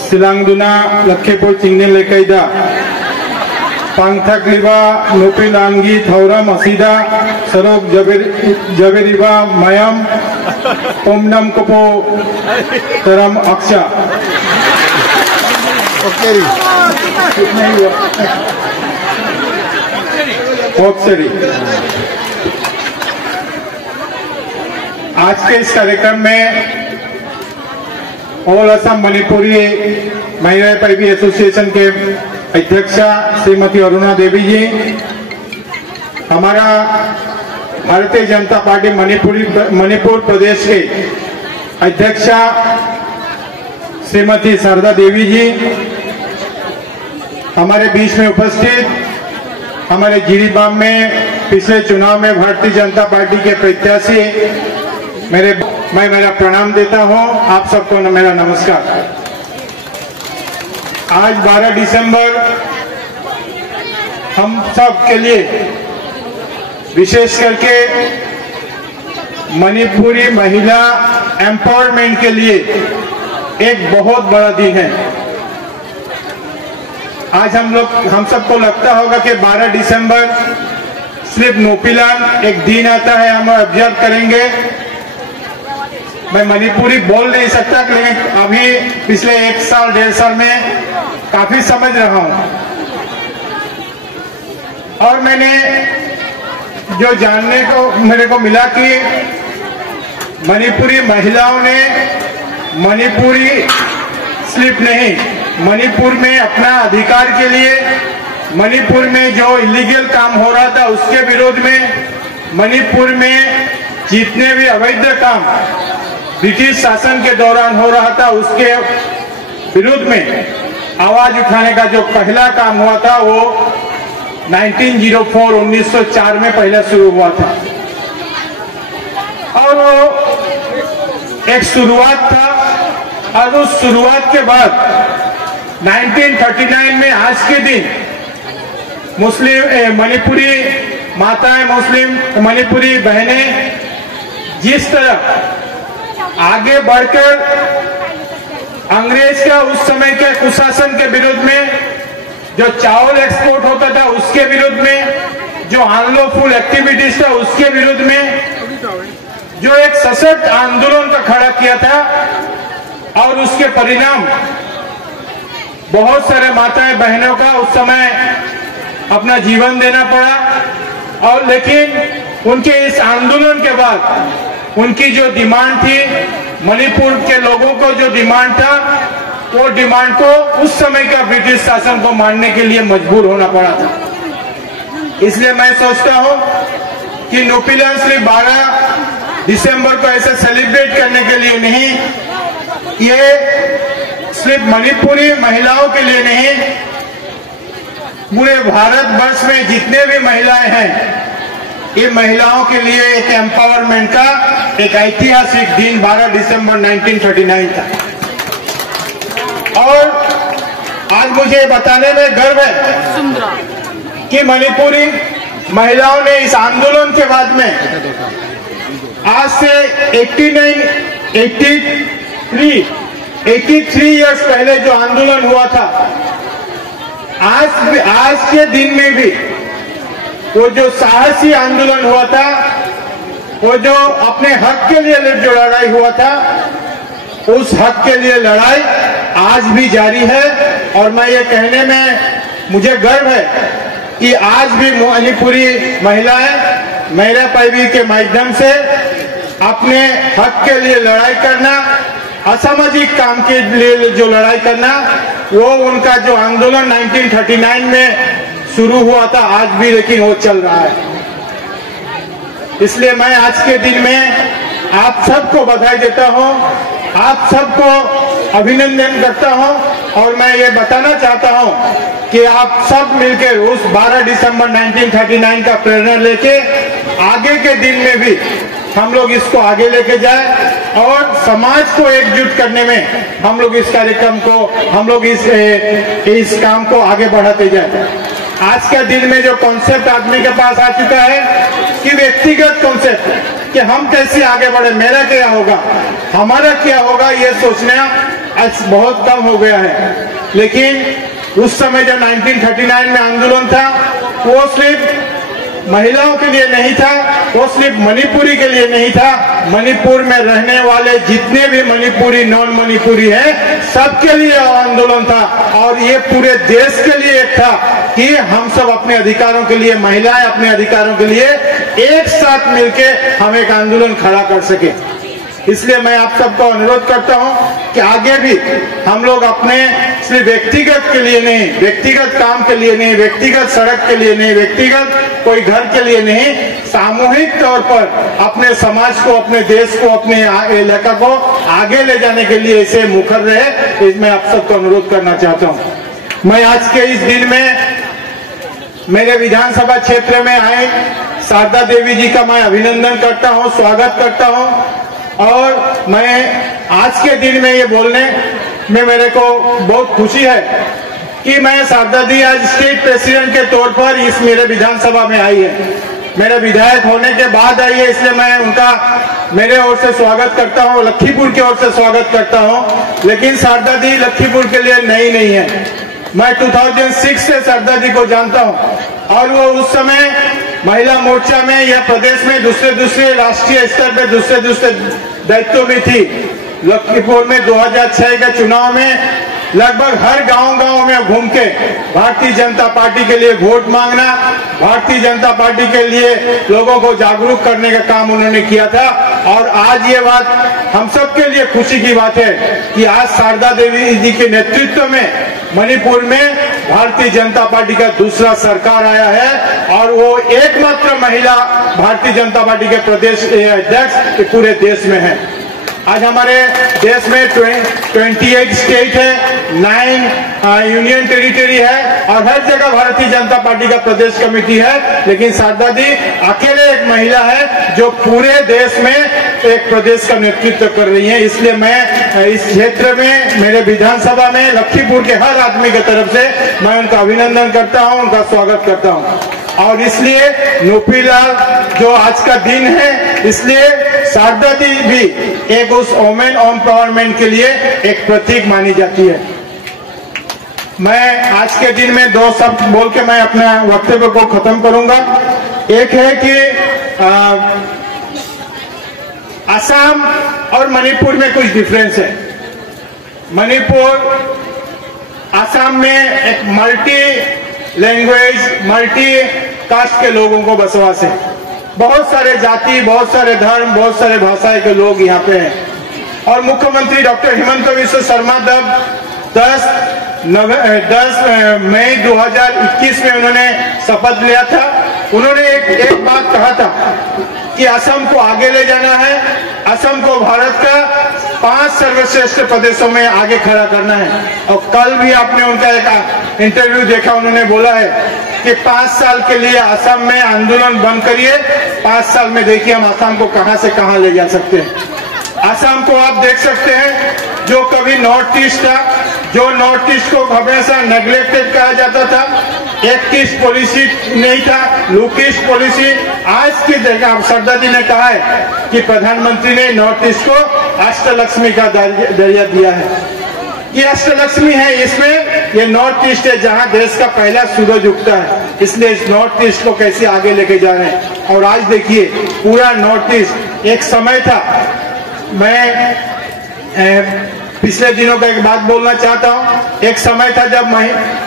सिलांगदुना लखेपुर चिंगने लेकैदा पांगथाकलिबा नोपिलांगी थौरम असीदा सरोग जबेरिबा मयम ओमनम कपो तरम अक्षा ओक्सरी। आज के इस कार्यक्रम में ऑल असम मणिपुरी महिला पैबी एसोसिएशन के अध्यक्षा श्रीमती अरुणा देवी जी, हमारा भारतीय जनता पार्टी मणिपुर प्रदेश के अध्यक्षा श्रीमती शारदा देवी जी, हमारे बीच में उपस्थित हमारे जिरीबाम में पिछले चुनाव में भारतीय जनता पार्टी के प्रत्याशी मैं मेरा प्रणाम देता हूं। आप सबको मेरा नमस्कार। आज 12 दिसंबर हम सब के लिए, विशेष करके मणिपुरी महिला एम्पावरमेंट के लिए एक बहुत बड़ा दिन है। आज हम सबको लगता होगा कि 12 दिसंबर सिर्फ नोपिलान एक दिन आता है, हम ऑब्जर्व करेंगे। मैं मणिपुरी बोल नहीं सकता, लेकिन अभी पिछले 1 साल 1.5 साल में काफी समझ रहा हूं। और मैंने जो जानने को मेरे को मिला कि मणिपुरी महिलाओं ने मणिपुरी सिर्फ नहीं, मणिपुर में अपना अधिकार के लिए, मणिपुर में जो इलीगल काम हो रहा था उसके विरोध में, मणिपुर में जितने भी अवैध काम ब्रिटिश शासन के दौरान हो रहा था उसके विरुद्ध में आवाज उठाने का जो पहला काम हुआ था वो 1904 में पहला शुरू हुआ था। और वो एक शुरुआत था, और उस शुरुआत के बाद 1939 में आज के दिन मणिपुरी माताएं, मुस्लिम मणिपुरी बहनें जिस तरह आगे बढ़कर अंग्रेज का उस समय के कुशासन के विरुद्ध में, जो चावल एक्सपोर्ट होता था उसके विरुद्ध में, जो अनलॉफुल एक्टिविटीज था उसके विरुद्ध में, जो एक सशक्त आंदोलन का खड़ा किया था, और उसके परिणाम बहुत सारे माताएं बहनों का उस समय अपना जीवन देना पड़ा। और लेकिन उनके इस आंदोलन के बाद उनकी जो डिमांड थी, मणिपुर के लोगों को जो डिमांड था, वो डिमांड को उस समय का ब्रिटिश शासन को मानने के लिए मजबूर होना पड़ा था। इसलिए मैं सोचता हूं कि नोपिलान सिर्फ 12 दिसंबर को ऐसे सेलिब्रेट करने के लिए नहीं, ये सिर्फ मणिपुरी महिलाओं के लिए नहीं, पूरे भारतवर्ष में जितने भी महिलाएं हैं, ये महिलाओं के लिए एक एम्पावरमेंट का एक ऐतिहासिक दिन 12 दिसंबर 1939 था। और आज मुझे बताने में गर्व है कि मणिपुरी महिलाओं ने इस आंदोलन के बाद में आज से 83 इयर्स पहले जो आंदोलन हुआ था, आज के दिन में भी वो जो साहसी आंदोलन हुआ था, वो जो अपने हक के लिए जो लड़ाई हुआ था, उस हक के लिए लड़ाई आज भी जारी है। और मैं ये कहने में मुझे गर्व है कि आज भी मणिपुरी महिलाएं महिला पैबी के माध्यम से अपने हक के लिए लड़ाई करना, असामाजिक काम के लिए जो लड़ाई करना, वो उनका जो आंदोलन 1939 में शुरू हुआ था आज भी लेकिन वो चल रहा है। इसलिए मैं आज के दिन में आप सबको बधाई देता हूं, आप सबको अभिनंदन करता हूं। और मैं ये बताना चाहता हूं कि आप सब मिलकर उस 12 दिसंबर 1939 का प्रेरणा लेके आगे के दिन में भी हम लोग इसको आगे लेके जाए और समाज को एकजुट करने में हम लोग इस कार्यक्रम को, हम लोग इस काम को आगे बढ़ाते जाए। आज का दिन में जो कॉन्सेप्ट आदमी के पास आ चुका है कि व्यक्तिगत कॉन्सेप्ट कि हम कैसे आगे बढ़े, मेरा क्या होगा, हमारा क्या होगा, ये सोचना आज बहुत कम हो गया है। लेकिन उस समय जब 1939 में आंदोलन था, वो सिर्फ महिलाओं के लिए नहीं था, वो सिर्फ मणिपुरी के लिए नहीं था, मणिपुर में रहने वाले जितने भी मणिपुरी नॉन मणिपुरी हैं सबके लिए आंदोलन था। और ये पूरे देश के लिए एक था कि हम सब अपने अधिकारों के लिए, महिलाएं अपने अधिकारों के लिए एक साथ मिलके हम एक आंदोलन खड़ा कर सके। इसलिए मैं आप सबको अनुरोध करता हूं कि आगे भी हम लोग अपने सिर्फ व्यक्तिगत के लिए नहीं, व्यक्तिगत काम के लिए नहीं, व्यक्तिगत सड़क के लिए नहीं, व्यक्तिगत कोई घर के लिए नहीं, सामूहिक तौर पर अपने समाज को, अपने देश को, अपने इलाका को आगे ले जाने के लिए ऐसे मुखर रहे, इसमें आप सबको अनुरोध करना चाहता हूं। मैं आज के इस दिन में मेरे विधानसभा क्षेत्र में आए शारदा देवी जी का मैं अभिनंदन करता हूं, स्वागत करता हूं। और मैं आज के दिन में ये बोलने में मेरे को बहुत खुशी है कि मैं शारदा दी आज स्टेट प्रेसिडेंट के तौर पर इस मेरे विधानसभा में आई है। मेरे विधायक होने के बाद आई है, इसलिए मैं उनका मेरे ओर से स्वागत करता हूं, लखीमपुर की ओर से स्वागत करता हूं। लेकिन शारदा दी लखीमपुर के लिए नई नहीं है। मैं 2006 से शारदा जी को जानता हूं और वो उस समय महिला मोर्चा में या प्रदेश में दूसरे राष्ट्रीय स्तर पे दूसरे दायित्वों में थी। लखीमपुर में 2006 के चुनाव में लगभग हर गांव में घूम के भारतीय जनता पार्टी के लिए वोट मांगना, भारतीय जनता पार्टी के लिए लोगों को जागरूक करने का काम उन्होंने किया था। और आज ये बात हम सब के लिए खुशी की बात है कि आज शारदा देवी जी के नेतृत्व में मणिपुर में भारतीय जनता पार्टी का दूसरा सरकार आया है और वो एकमात्र महिला भारतीय जनता पार्टी के प्रदेश अध्यक्ष पूरे देश में है। आज हमारे देश में 28 स्टेट है, 9 यूनियन टेरिटरी है और हर जगह भारतीय जनता पार्टी का प्रदेश कमेटी है। लेकिन शारदा दी अकेले एक महिला है जो पूरे देश में एक प्रदेश का नेतृत्व कर रही है। इसलिए मैं इस क्षेत्र में, मेरे विधानसभा में लखीमपुर के हर आदमी की तरफ से मैं उनका अभिनंदन करता हूं, उनका स्वागत करता हूं। और इसलिए नूपीलाल जो आज का दिन है, इसलिए शारदा दी भी एक उस वोमेन एम्पावरमेंट के लिए एक प्रतीक मानी जाती है। मैं आज के दिन में 2 शब्द बोल के मैं अपना वक्तव्य को खत्म करूंगा। एक है कि असम और मणिपुर में कुछ डिफरेंस है। मणिपुर, असम में एक मल्टी लैंग्वेज, मल्टी कास्ट के लोगों को बसवास है। बहुत सारे जाति, बहुत सारे धर्म, बहुत सारे भाषाएं के लोग यहाँ पे हैं। और मुख्यमंत्री डॉक्टर हिमंत बिस्वा शर्मा 10 मई 2021 में उन्होंने शपथ लिया था। उन्होंने एक बात कहा था कि असम को आगे ले जाना है, असम को भारत का 5 सर्वश्रेष्ठ प्रदेशों में आगे खड़ा करना है। और कल भी आपने उनका एक इंटरव्यू देखा, उन्होंने बोला है कि 5 साल के लिए असम में आंदोलन बंद करिए, 5 साल में देखिए हम असम को कहां से कहां ले जा सकते हैं। असम को आप देख सकते हैं, जो कभी नॉर्थ ईस्ट था, जो नॉर्थ ईस्ट को हमेशा नेग्लेक्टेड कहा जाता था, एक ईस्ट पॉलिसी नहीं था, लुक ईस्ट पॉलिसी। आज की जगह शारदा जी ने कहा है कि प्रधानमंत्री ने नॉर्थ ईस्ट को अष्टलक्ष्मी का दर्जा दिया है। ये अष्टलक्ष्मी है, इसमें ये नॉर्थ ईस्ट है जहां देश का पहला सूरज उगता है। इसलिए इस नॉर्थ ईस्ट को कैसे आगे लेके जा रहे हैं। और आज देखिए पूरा नॉर्थ ईस्ट, एक समय था, मैं पिछले दिनों का एक बात बोलना चाहता हूं। एक समय था जब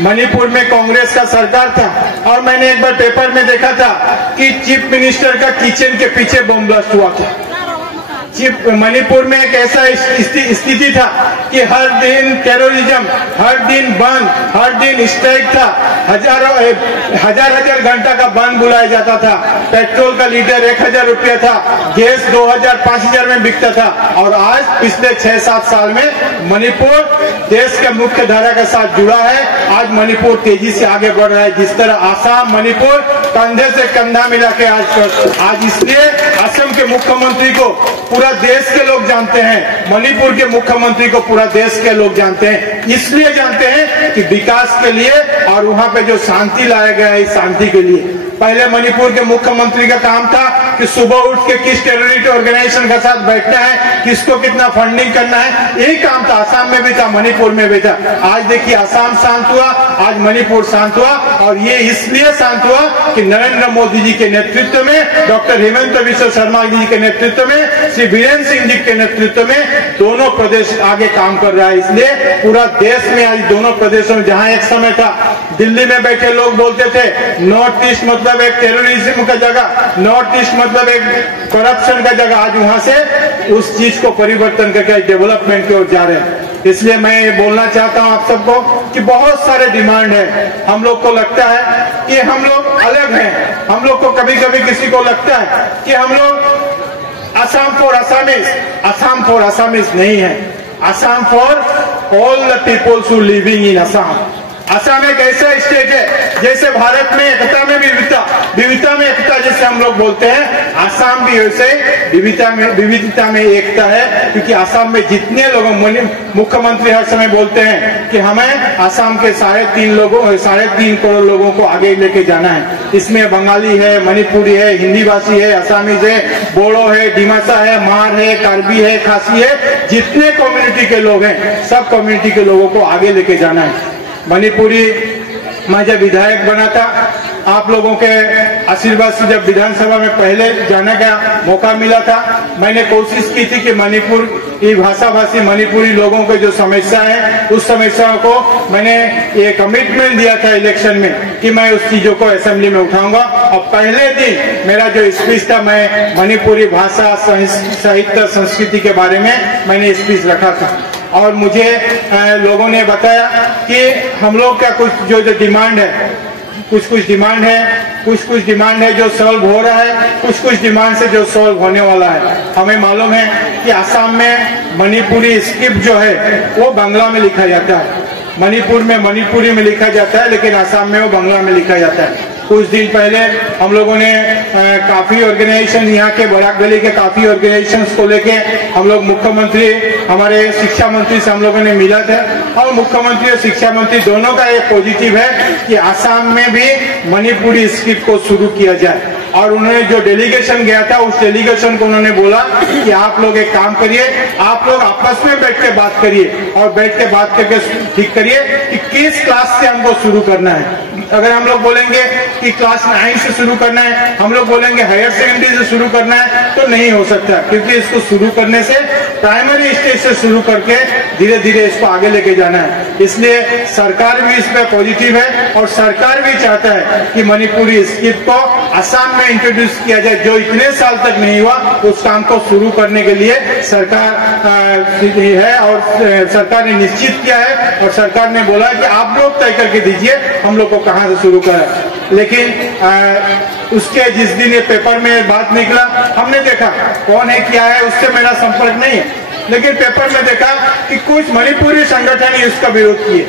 मणिपुर में कांग्रेस का सरकार था और मैंने एक बार पेपर में देखा था कि चीफ मिनिस्टर का किचन के पीछे बम ब्लास्ट हुआ था। मणिपुर में एक ऐसा स्थिति था कि हर दिन टेररिज्म, हर दिन बंद, हर दिन स्ट्राइक था, हजार घंटा का बंद बुलाया जाता था। पेट्रोल का लीटर 1000 रुपया था, गैस 2000-5000 में बिकता था। और आज पिछले 6-7 साल में मणिपुर देश के मुख्य धारा के साथ जुड़ा है। आज मणिपुर तेजी से आगे बढ़ रहा है, जिस तरह आसाम, मणिपुर कंधे से कंधा मिला के आज इसलिए असम के मुख्यमंत्री को पूरा देश के लोग जानते हैं, मणिपुर के मुख्यमंत्री को पूरा देश के लोग जानते हैं। इसलिए जानते हैं कि विकास के लिए और वहां पे जो शांति लाया गया है, इस शांति के लिए। पहले मणिपुर के मुख्यमंत्री का काम था कि सुबह उठ के किस टेररिस्ट ऑर्गेनाइजेशन के साथ बैठना है, किसको कितना फंडिंग करना है, यही काम था। आसाम में भी था, मणिपुर में भी था। आज देखिए आसाम शांत हुआ, आज मणिपुर शांत हुआ, और ये इसलिए शांत हुआ कि नरेंद्र मोदी जी के नेतृत्व में, डॉक्टर हेमंत बिश्व शर्मा जी के नेतृत्व में, श्री बीरेन्द्र सिंह जी के नेतृत्व में दोनों प्रदेश आगे काम कर रहा है। इसलिए पूरा देश में आज दोनों प्रदेशों में, जहां एक समय था दिल्ली में बैठे लोग बोलते थे नॉर्थ ईस्ट मतलब एक टेररिज्म का जगह, नॉर्थ ईस्ट मतलब एक करप्शन का जगह, आज वहां से उस चीज को परिवर्तन करके डेवलपमेंट की ओर जा रहे हैं। इसलिए मैं ये बोलना चाहता हूं आप सबको कि बहुत सारे डिमांड है। हम लोग को लगता है कि हम लोग अलग हैं, हम लोग को कभी कभी किसी को लगता है कि हम लोग असम फॉर असामीज, असम फॉर असामीज नहीं है, Assam for all the peoples who living in Assam. Assam एक ऐसा स्टेट है जैसे भारत में एकता में विविधता, विविधता में एकता जैसे हम लोग बोलते हैं, असम भी वैसे विविधता में एकता है। क्योंकि असम में जितने लोगों, मुख्यमंत्री हर समय बोलते हैं कि हमें असम के 3.5 करोड़ लोगों को आगे लेके जाना है। इसमें बंगाली है, मणिपुरी है, हिंदी भाषी है, असमीज है, बोडो है, डिमासा है, मार है, कार्बी है, खासी है, जितने कम्युनिटी के लोग हैं सब कम्युनिटी के लोगों को आगे लेके जाना है। मणिपुरी मैं जब विधायक बना था, आप लोगों के आशीर्वाद से जब विधानसभा में पहले जाने का मौका मिला था, मैंने कोशिश की थी कि मणिपुर की भाषाभाषी मणिपुरी लोगों के जो समस्या है, उस समस्याओं को मैंने ये कमिटमेंट दिया था इलेक्शन में कि मैं उस चीजों को असेंबली में उठाऊंगा। और पहले दिन मेरा जो स्पीच था, मैं मणिपुरी भाषा, साहित्य, संस्कृति के बारे में मैंने स्पीच रखा था। और मुझे लोगों ने बताया कि हम लोग का कुछ जो डिमांड है, कुछ डिमांड है, कुछ डिमांड है जो सॉल्व हो रहा है, कुछ डिमांड से जो सॉल्व होने वाला है। हमें मालूम है कि असम में मणिपुरी स्क्रिप्ट जो है वो बांग्ला में लिखा जाता है, मणिपुर में मणिपुरी में लिखा जाता है, लेकिन असम में वो बांग्ला में लिखा जाता है। कुछ दिन पहले हम लोगों ने काफी ऑर्गेनाइजेशन, यहाँ के बराक वैली के काफी ऑर्गेनाइजेशंस को लेके हम लोग मुख्यमंत्री, हमारे शिक्षा मंत्री से हम लोगों ने मिला था, और मुख्यमंत्री और शिक्षा मंत्री दोनों का ये पॉजिटिव है कि असम में भी मणिपुरी स्क्रिप्ट को शुरू किया जाए। और उन्होंने जो डेलीगेशन गया था, उस डेलीगेशन को उन्होंने बोला कि आप लोग एक काम करिए, आप लोग आपस में बैठ के बात करिए, और बैठ के बात करके ठीक करिए कि किस क्लास से हमको शुरू करना है। अगर हम लोग बोलेंगे कि क्लास 9 से शुरू करना है, हम लोग बोलेंगे हायर सेकेंडरी से शुरू करना है, तो नहीं हो सकता। क्योंकि इसको शुरू करने से प्राइमरी स्टेज से शुरू करके धीरे धीरे इसको आगे लेके जाना है। इसलिए सरकार भी इस पर पॉजिटिव है, और सरकार भी चाहता है कि मणिपुरी स्क्रिप्ट को असम में इंट्रोड्यूस किया जाए, जो इतने साल तक नहीं हुआ। उस काम को शुरू करने के लिए सरकार है, और सरकार ने निश्चित किया है, और सरकार ने बोला कि आप लोग तय करके दीजिए हम लोग को कहां से शुरू करें। लेकिन उसके जिस दिन ये पेपर में बात निकला, हमने देखा कौन है क्या है, उससे मेरा संपर्क नहीं है, लेकिन पेपर में देखा कि कुछ मणिपुरी संगठन ही उसका विरोध किए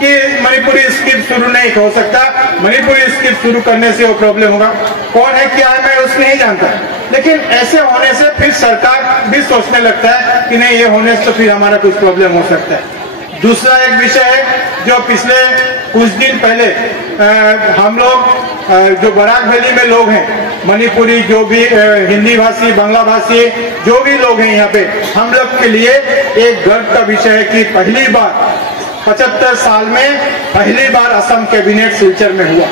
कि मणिपुरी स्क्रिप्ट शुरू नहीं हो सकता, मणिपुरी स्क्रिप्ट शुरू करने से वो प्रॉब्लम होगा। कौन है क्या है मैं उसको नहीं जानता, लेकिन ऐसे होने से फिर सरकार भी सोचने लगता है कि नहीं, ये होने से तो फिर हमारा कुछ प्रॉब्लम हो सकता है। दूसरा एक विषय है जो पिछले कुछ दिन पहले हम लोग जो बराक वैली में लोग हैं, मणिपुरी जो भी हिंदी भाषी, बांग्ला भाषी जो भी लोग हैं यहाँ पे, हम लोग के लिए एक गर्व का विषय है कि पहली बार 75 साल में पहली बार असम कैबिनेट सिलचर में हुआ।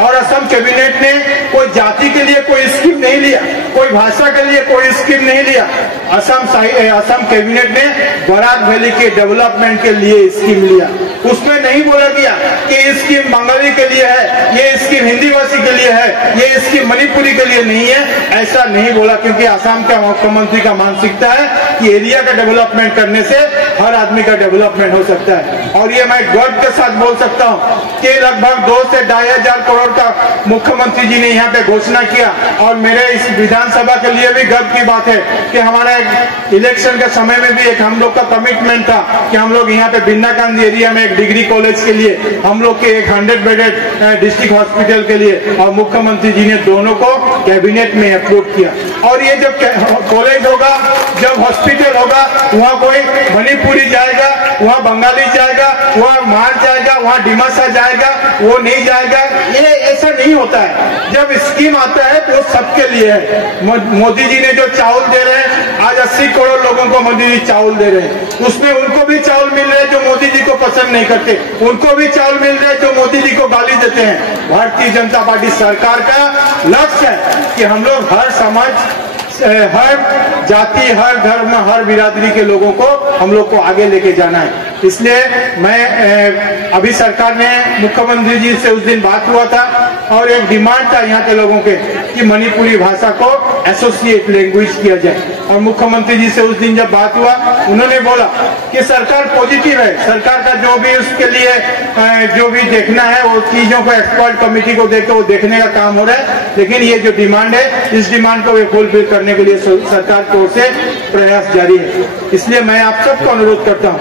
और असम कैबिनेट ने कोई जाति के लिए कोई स्कीम नहीं लिया, कोई भाषा के लिए कोई स्कीम नहीं लिया। असम कैबिनेट ने बराक वैली के डेवलपमेंट के लिए स्कीम लिया। उसमें नहीं बोला गया कि ये स्कीम बंगाली के लिए है, ये स्कीम हिंदी भाषी के लिए है, ये स्कीम मणिपुरी के लिए नहीं है, ऐसा नहीं बोला। क्योंकि असम के मुख्यमंत्री का मानसिकता है कि एरिया का डेवलपमेंट करने से हर आदमी का डेवलपमेंट हो सकता है। और ये मैं गर्व के साथ बोल सकता हूँ कि लगभग 2 से 2.5 करोड़ का मुख्यमंत्री जी ने यहाँ पे घोषणा किया। और मेरे इस विधानसभा के लिए भी गर्व की बात है कि हमारा इलेक्शन के समय में भी एक हम लोग का कमिटमेंट था कि हम लोग यहाँ पे बिन्नाकांदी एरिया में एक डिग्री कॉलेज के लिए, हम लोग के एक 100 बेडेड डिस्ट्रिक्ट हॉस्पिटल के लिए, और मुख्यमंत्री जी ने दोनों को कैबिनेट में अप्रूव किया। और ये जब कॉलेज होगा, जब हॉस्पिटल हॉस्पिटल होगा वहाँ कोई मणिपुरी जाएगा, वहाँ बंगाली जाएगा, वहाँ मार जाएगा, वहाँ डिमासा जाएगा, वो नहीं जाएगा। ये ऐसा नहीं होता है। जब स्कीम आता है तो सबके लिए है। मोदी जी ने जो चावल दे रहे हैं, आज 80 करोड़ लोगों को मोदी जी चावल दे रहे हैं, उसमें उनको भी चावल मिल रहे हैं जो मोदी जी को पसंद नहीं करते, उनको भी चावल मिल रहे हैं जो मोदी जी को गाली देते हैं। भारतीय जनता पार्टी सरकार का लक्ष्य है कि हम लोग हर समाज, हर जाति, हर धर्म, हर बिरादरी के लोगों को हम लोग को आगे लेके जाना है। इसलिए मैं अभी सरकार ने मुख्यमंत्री जी से उस दिन बात हुआ था और एक डिमांड था यहाँ के लोगों के कि मणिपुरी भाषा को एसोसिएट लैंग्वेज किया जाए। और मुख्यमंत्री जी से उस दिन जब बात हुआ, उन्होंने बोला कि सरकार पॉजिटिव है, सरकार का जो भी उसके लिए जो भी देखना है वो चीजों को एक्सपर्ट कमेटी को देकर वो देखने का काम हो रहा है। लेकिन ये जो डिमांड है, इस डिमांड को फुलफिल करने के लिए सरकार की ओर से प्रयास जारी है। इसलिए मैं आप सबको अनुरोध करता हूँ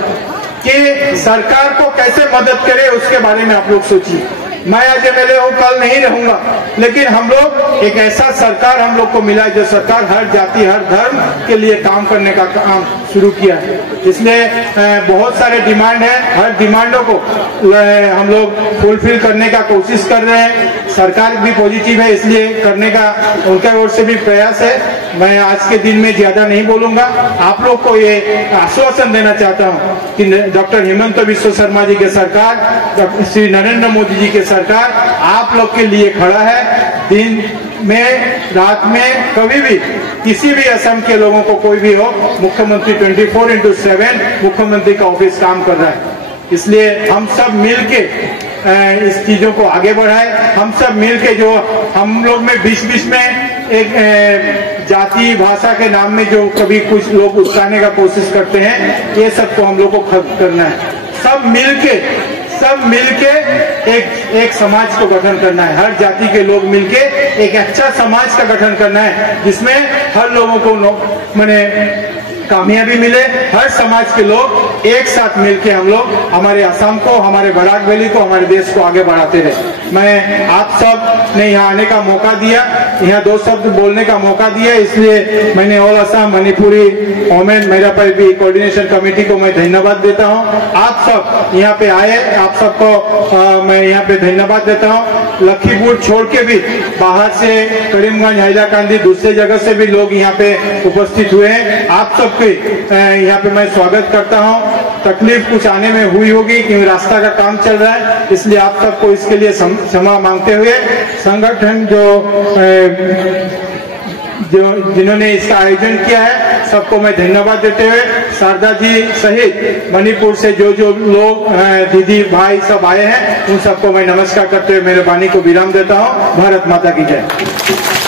कि सरकार को कैसे मदद करे उसके बारे में आप लोग सोचिए। मैं आज एमएलए हूँ, कल नहीं रहूंगा, लेकिन हम लोग एक ऐसा सरकार हम लोग को मिला है जो सरकार हर जाति, हर धर्म के लिए काम करने का काम शुरू किया है। इसलिए बहुत सारे डिमांड है, हर डिमांडों को हम लोग फुलफिल करने का कोशिश कर रहे हैं। सरकार भी पॉजिटिव है, इसलिए करने का उनके ओर से भी प्रयास है। मैं आज के दिन में ज्यादा नहीं बोलूंगा, आप लोग को ये आश्वासन देना चाहता हूँ कि डॉक्टर हेमंत बिस्वा शर्मा जी के सरकार, श्री नरेंद्र मोदी जी के सरकार आप लोग के लिए खड़ा है। दिन में, रात में, कभी भी किसी भी असम के लोगों को कोई भी हो, मुख्यमंत्री 24/7 मुख्यमंत्री का ऑफिस काम कर रहा है। इसलिए हम सब मिलके इस चीजों को आगे बढ़ाए। हम सब मिलके, जो हम लोग में बीच में एक जाति भाषा के नाम में जो कभी कुछ लोग उकसाने का कोशिश करते हैं, ये सब को हम लोग को खत्म करना है। सब मिलके एक समाज को गठन करना है। हर जाति के लोग मिलके एक अच्छा समाज का गठन करना है, जिसमें हर लोगों को माने कामयाबी मिले। हर समाज के लोग एक साथ मिलके हम लोग हमारे असम को, हमारे बराक वैली को, हमारे देश को आगे बढ़ाते रहे। मैं आप सब ने यहाँ आने का मौका दिया, यहाँ 2 शब्द बोलने का मौका दिया, इसलिए मैंने ऑल असम मणिपुरी वोमेन मेरा पर भी कोऑर्डिनेशन कमेटी को मैं धन्यवाद देता हूँ। आप सब यहाँ पे आए, आप सबको मैं यहाँ पे धन्यवाद देता हूँ। लखीमपुर छोड़ के भी बाहर से करीमगंज, हैलाकांदी, दूसरे जगह से भी लोग यहाँ पे उपस्थित हुए हैं। आप सबके यहाँ पे मैं स्वागत करता हूँ। तकलीफ कुछ आने में हुई होगी क्योंकि रास्ता का काम चल रहा है, इसलिए आप सबको इसके लिए क्षमा मांगते हुए संगठन जिन्होंने इसका आयोजन किया है सबको मैं धन्यवाद देते हुए, शारदा जी सहित मणिपुर से जो लोग दीदी भाई सब आए हैं उन सबको मैं नमस्कार करते हुए मेरे वाणी को विराम देता हूँ। भारत माता की जय।